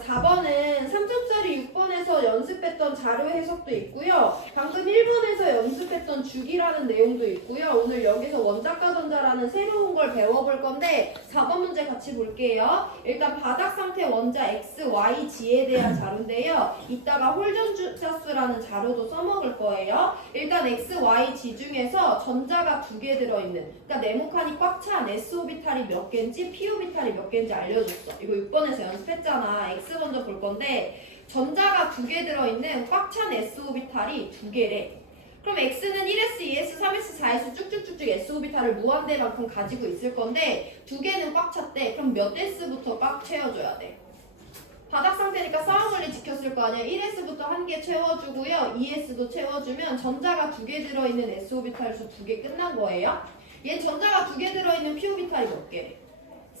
4번은 3점짜리 6번에서 연습했던 자료 해석도 있고요. 방금 1번에서 연습했던 주기라는 내용도 있고요. 오늘 여기서 원자과 전자라는 새로운 걸 배워볼 건데 4번 문제 같이 볼게요. 일단 바닥 상태 원자 X, Y, G에 대한 자료인데요. 이따가 홀전자수라는 자료도 써먹을 거예요. 일단 X, Y, G 중에서 전자가 2개 들어있는, 그러니까 네모칸이 꽉 찬 S 오비탈이 몇 개인지 P 오비탈이 몇 개인지 알려줬어. 이거 6번에서 연습했잖아. X 먼저 볼 건데 전자가 2개 들어있는 꽉 찬 S 오비탈이 2개래. 그럼 X는 1s, 2s, 3s, 4s 쭉쭉쭉쭉 S 오비탈을 무한대만큼 가지고 있을 건데 2개는 꽉 찼대. 그럼 몇 s부터 꽉 채워줘야 돼? 바닥 상태니까 싸움 원리 지켰을 거 아니야. 1s부터 1개 채워주고요. 2s도 채워주면 전자가 2개 들어있는 s 오비탈 수 2개 끝난 거예요. 얘 전자가 2개 들어있는 p 오비탈이 몇 개래?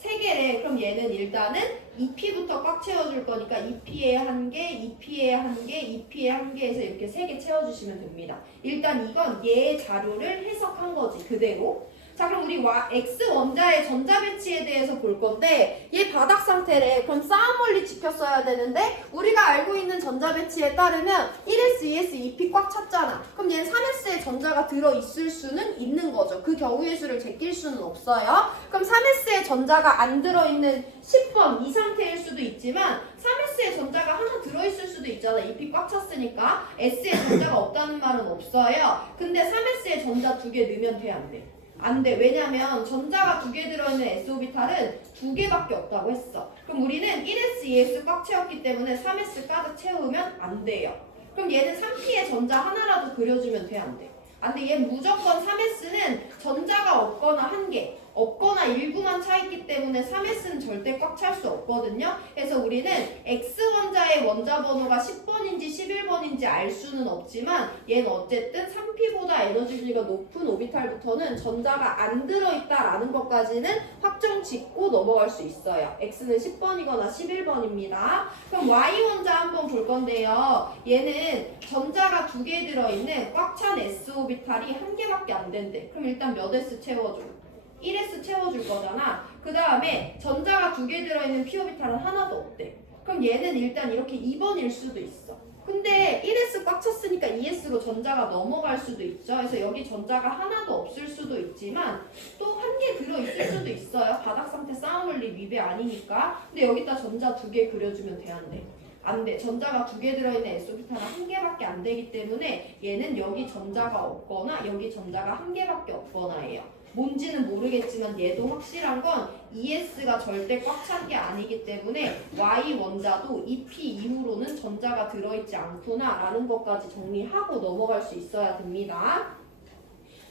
3개래. 그럼 얘는 일단은 2p부터 꽉 채워줄 거니까 2p에 1개, 2p에 1개, 2p에 1개 해서 이렇게 3개 채워주시면 됩니다. 일단 이건 얘의 자료를 해석한 거지, 그대로. 자, 그럼 우리 X 원자의 전자 배치에 대해서 볼 건데 얘 바닥 상태래. 그럼 싸움 원리 지켰어야 되는데 우리가 알고 있는 전자 배치에 따르면 1s, 2s, 2p 꽉 찼잖아. 그럼 얘는 3s의 전자가 들어있을 수는 있는 거죠. 그 경우의 수를 제낄 수는 없어요. 그럼 3s의 전자가 안 들어있는 10번 이 상태일 수도 있지만 3s의 전자가 하나 들어있을 수도 있잖아. 2p 꽉 찼으니까 s의 전자가 없다는 말은 없어요. 근데 3s의 전자 2개 넣으면 돼, 안 돼? 안 돼. 왜냐면 전자가 2개 들어있는 s-오비탈은 2개밖에 없다고 했어. 그럼 우리는 1s, 2s 꽉 채웠기 때문에 3s 가득 채우면 안 돼요. 그럼 얘는 3p의 전자 하나라도 그려주면 돼, 안 돼? 안 돼. 얘는 무조건 3s는 전자가 없거나 1개, 없거나 일부만 차 있기 때문에 3s는 절대 꽉 찰 수 없거든요. 그래서 우리는 X원자의 원자 번호가 10번인지 11번인지 알 수는 없지만 얘는 어쨌든 3p보다 에너지가 높은 오비탈부터는 전자가 안 들어있다라는 것까지는 확정 짓고 넘어갈 수 있어요. X는 10번이거나 11번입니다. 그럼 Y원자 한번 볼 건데요. 얘는 전자가 2개 들어있는 꽉 찬 S-오비탈이 1개밖에 안 된대. 그럼 일단 몇 S 채워줘? 1s 채워줄 거잖아. 그 다음에 전자가 2개 들어있는 p-오비탈은 하나도 없대. 그럼 얘는 일단 이렇게 2번일 수도 있어. 근데 1s 꽉 찼으니까 2s로 전자가 넘어갈 수도 있죠. 그래서 여기 전자가 하나도 없을 수도 있지만 또 1개 들어있을 수도 있어요. 바닥 상태 싸움 원리 위배 아니니까. 근데 여기다 전자 2개 그려주면 돼, 안 돼? 안 돼. 전자가 2개 들어있는 s-오비탈은 1개밖에 안 되기 때문에 얘는 여기 전자가 없거나 여기 전자가 1개밖에 없거나 해요. 뭔지는 모르겠지만 얘도 확실한 건 ES가 절대 꽉 찬 게 아니기 때문에 Y 원자도 2P 이후로는 전자가 들어있지 않구나 라는 것까지 정리하고 넘어갈 수 있어야 됩니다.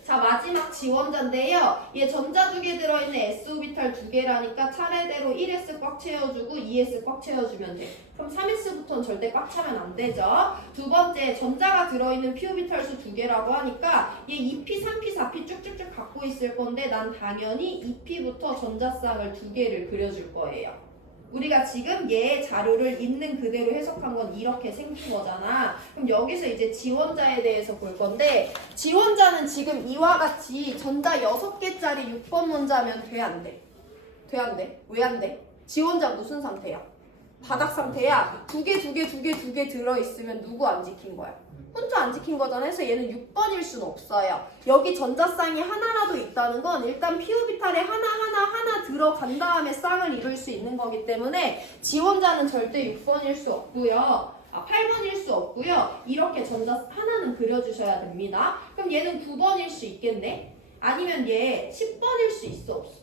자, 마지막 지원자인데요. 얘 전자 2개 들어있는 S-오비탈 2개라니까 차례대로 1s 꽉 채워주고 2s 꽉 채워주면 돼. 그럼 3s부터는 절대 꽉 차면 안 되죠. 두 번째, 전자가 들어있는 p-오비탈 수 2개라고 하니까 얘 2p, 3p, 4p 쭉쭉쭉 갖고 있을 건데 난 당연히 2p부터 전자쌍을 2개를 그려줄 거예요. 우리가 지금 얘의 자료를 있는 그대로 해석한 건 이렇게 생긴 거잖아. 그럼 여기서 이제 지원자에 대해서 볼 건데 지원자는 지금 이와 같이 전자 6개짜리 6번 원자면 돼, 안 돼? 돼, 안 돼? 왜 안 돼? 지원자 무슨 상태야? 바닥 상태야. 2개 들어있으면 누구 안 지킨 거야? 혼자 안 지킨 거잖아. 그래서 얘는 6번일 수는 없어요. 여기 전자쌍이 하나라도 있다는 건 일단 p-오비탈에 하나 들어간 다음에 쌍을 이룰 수 있는 거기 때문에 지원자는 절대 6번일 수 없고요. 8번일 수 없고요. 이렇게 전자 하나는 그려주셔야 됩니다. 그럼 얘는 9번일 수 있겠네? 아니면 얘 10번일 수 있어, 없어?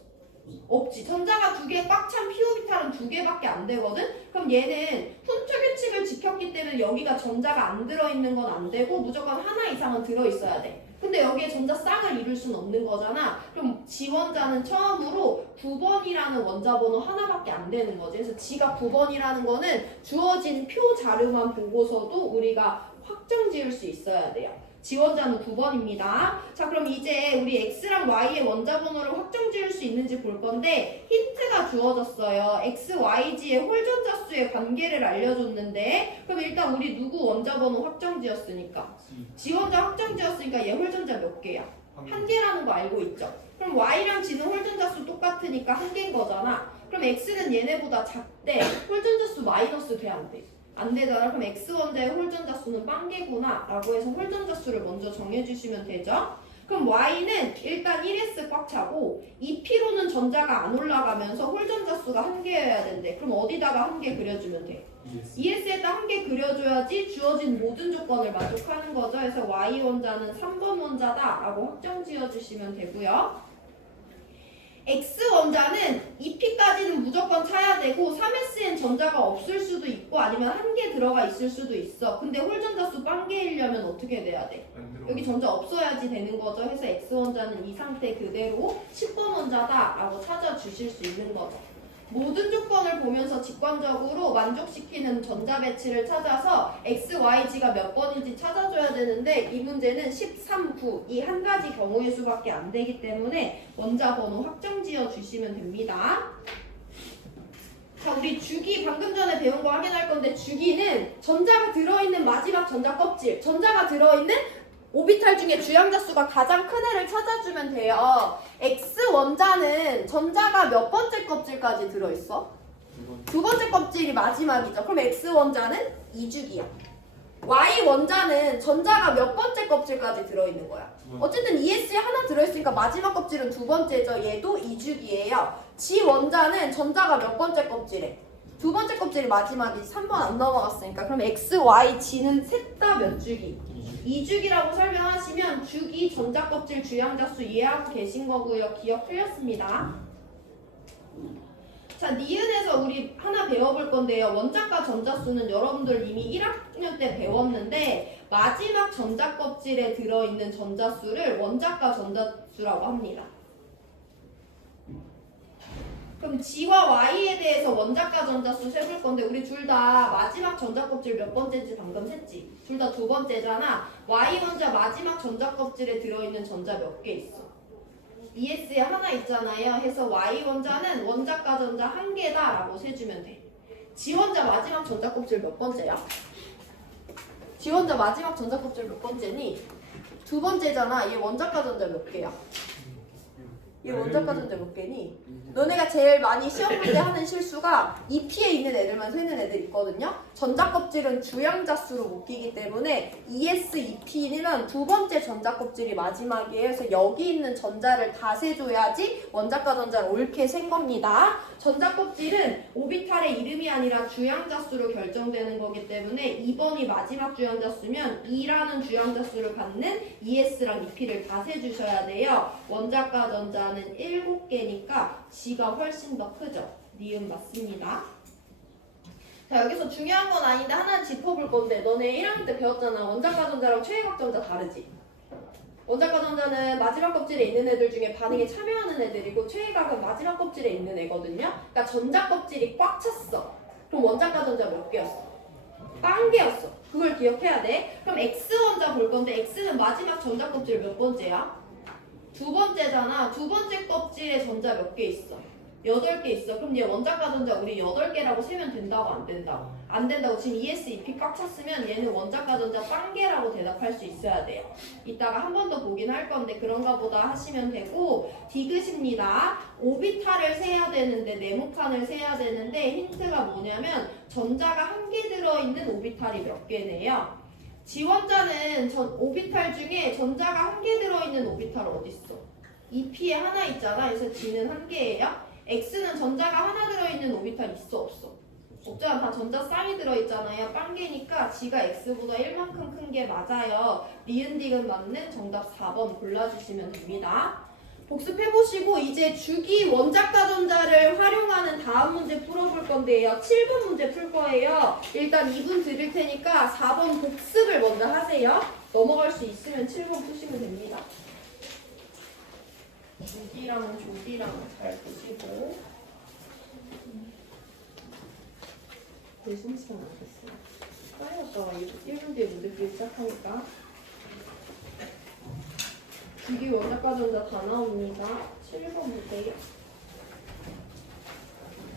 없지. 전자가 2개 꽉 찬 p-오비탈은 2개밖에 안 되거든? 그럼 얘는 훈트 규칙을 지켰기 때문에 여기가 전자가 안 들어있는 건 안 되고 무조건 하나 이상은 들어있어야 돼. 근데 여기에 전자 쌍을 이룰 수는 없는 거잖아. 그럼 지원자는 처음으로 9번이라는 원자 번호 하나밖에 안 되는 거지. 그래서 지가 9번이라는 거는 주어진 표 자료만 보고서도 우리가 확정 지을 수 있어야 돼요. 지원자는 9번입니다. 자, 그럼 이제 우리 X랑 Y의 원자 번호를 확정 지을 수 있는지 볼 건데 힌트가 주어졌어요. X, Y, G의 홀전자 수의 관계를 알려줬는데 그럼 일단 우리 누구 원자 번호 확정 지었으니까 지원자 확정 지었으니까 얘 홀전자 몇 개야? 1개라는 거 알고 있죠? 그럼 Y랑 G는 홀전자 수 똑같으니까 1개인 거잖아. 그럼 x는 얘네보다 작대. 홀전자수 마이너스 돼, 안 돼? 안 되잖아. 그럼 x 원자의 홀전자수는 빵개구나 라고 해서 홀전자수를 먼저 정해주시면 되죠. 그럼 y는 일단 1s 꽉 차고 2p로는 전자가 안 올라가면서 홀전자수가 1개여야 된대. 그럼 어디다가 1개 그려주면 돼? ES에다 1개 그려줘야지 주어진 모든 조건을 만족하는 거죠. 그래서 Y 원자는 3번 원자다 라고 확정 지어주시면 되고요. X 원자는 2P까지는 무조건 차야 되고 3S엔 전자가 없을 수도 있고 아니면 1개 들어가 있을 수도 있어. 근데 홀전자수 빵개이려면 어떻게 돼야 돼? 여기 전자 없어야지 되는 거죠. 해서 X 원자는 이 상태 그대로 10번 원자다 라고 찾아주실 수 있는 거죠. 모든 조건을 보면서 직관적으로 만족시키는 전자 배치를 찾아서 X, Y지가 몇 번인지 찾아줘야 되는데 이 문제는 13, 9 이 한 가지 경우의 수밖에 안 되기 때문에 원자 번호 확정 지어 주시면 됩니다. 자, 우리 주기 방금 전에 배운 거 확인할 건데 주기는 전자가 들어있는 마지막 전자 껍질, 전자가 들어있는 오비탈 중에 주양자 수가 가장 큰 애를 찾아주면 돼요. X 원자는 전자가 몇 번째 껍질까지 들어있어? 두 번째 껍질이 마지막이죠. 그럼 X 원자는 2주기야. Y 원자는 전자가 몇 번째 껍질까지 들어있는 거야? 어쨌든 ES에 하나 들어있으니까 마지막 껍질은 두 번째죠. 얘도 2주기예요. G 원자는 전자가 몇 번째 껍질에? 두 번째 껍질이 마지막이지. 3번 안 넘어갔으니까. 그럼 X, Y, G는 셋 다 몇 주기? 2주기라고 설명하시면 주기, 전자 껍질, 주양자수 이해하고 계신 거고요. 기억 틀렸습니다. 자, 니은에서 우리 하나 배워볼 건데요. 원자과 전자수는 여러분들 이미 1학년 때 배웠는데 마지막 전자 껍질에 들어있는 전자수를 원자과 전자수라고 합니다. 그럼 G와 Y에 대해서 원자과 전자수 세볼 건데 우리 둘 다 마지막 전자 껍질 몇 번째인지 방금 셌지? 둘 다 두 번째잖아. Y 원자 마지막 전자 껍질에 들어있는 전자 몇 개 있어? ES에 하나 있잖아요. 해서 Y 원자는 원자과 전자 1개다 라고 세주면 돼. G 원자 마지막 전자 껍질 몇 번째야? G 원자 마지막 전자 껍질 몇 번째니? 두 번째잖아. 얘 원자과 전자 몇 개야? 얘 원자과 전자 몇 개니? 너네가 제일 많이 시험 볼 때 하는 실수가 2P에 있는 애들만 세는 애들 있거든요. 전자 껍질은 주양자수로 묶이기 때문에 ES, 2P는 두 번째 전자 껍질이 마지막이에요. 그래서 여기 있는 전자를 다 세줘야지 원자과 전자를 옳게 센 겁니다. 전자 껍질은 오비탈의 이름이 아니라 주양자수로 결정되는 거기 때문에 2번이 마지막 주양자수면 2라는 주양자수를 갖는 ES랑 2P를 다 세주셔야 돼요. 원자과 전자는 7개니까 G가 훨씬 더 크죠. 니은 맞습니다. 자, 여기서 중요한 건 아닌데 하나는 짚어볼 건데 너네 1학년 때 배웠잖아. 원자과 전자랑 최외각 전자 다르지? 원자과 전자는 마지막 껍질에 있는 애들 중에 반응에 참여하는 애들이고 최외각은 마지막 껍질에 있는 애거든요. 그러니까 전자 껍질이 꽉 찼어. 그럼 원자과 전자 몇 개였어? 빵 개였어. 그걸 기억해야 돼. 그럼 X 원자 볼 건데 X는 마지막 전자 껍질 몇 번째야? 두 번째잖아. 두 번째 껍질에 전자 몇 개 있어? 8개 있어. 그럼 얘 원자과 전자 우리 8개라고 세면 된다고 안 된다고? 안 된다고. 지금 ES, EP 꽉 찼으면 얘는 원자과 전자 빵개라고 대답할 수 있어야 돼요. 이따가 한 번 더 보긴 할 건데 그런가 보다 하시면 되고 디귿입니다. 오비탈을 세야 되는데 네모칸을 세야 되는데 힌트가 뭐냐면 전자가 1개 들어있는 오비탈이 몇 개네요. 지원자는 오비탈 중에 전자가 1개 들어있는 오비탈 어딨어? 2P에 하나 있잖아. 그래서 G는 1개예요. X는 전자가 하나 들어있는 오비탈 있어 없어? 없잖아. 다 전자 쌍이 들어있잖아요. 빵개니까 G가 X보다 1만큼 큰 게 맞아요. 니은디귿 맞는 정답 4번 골라주시면 됩니다. 복습해보시고 이제 주기 원자과 전자를 활용하는 다음 문제 풀어볼 건데요. 7번 문제 풀 거예요. 일단 2분 드릴 테니까 4번 복습을 먼저 하세요. 넘어갈 수 있으면 7번 푸시면 됩니다. 주기랑 조기랑 잘 보시고 내 숨시간 안 됐어요. 빨리 갔다가 1분 뒤에 문제 풀기 시작하니까 주기 원자과 전자 다 나옵니다. 7번 보세요.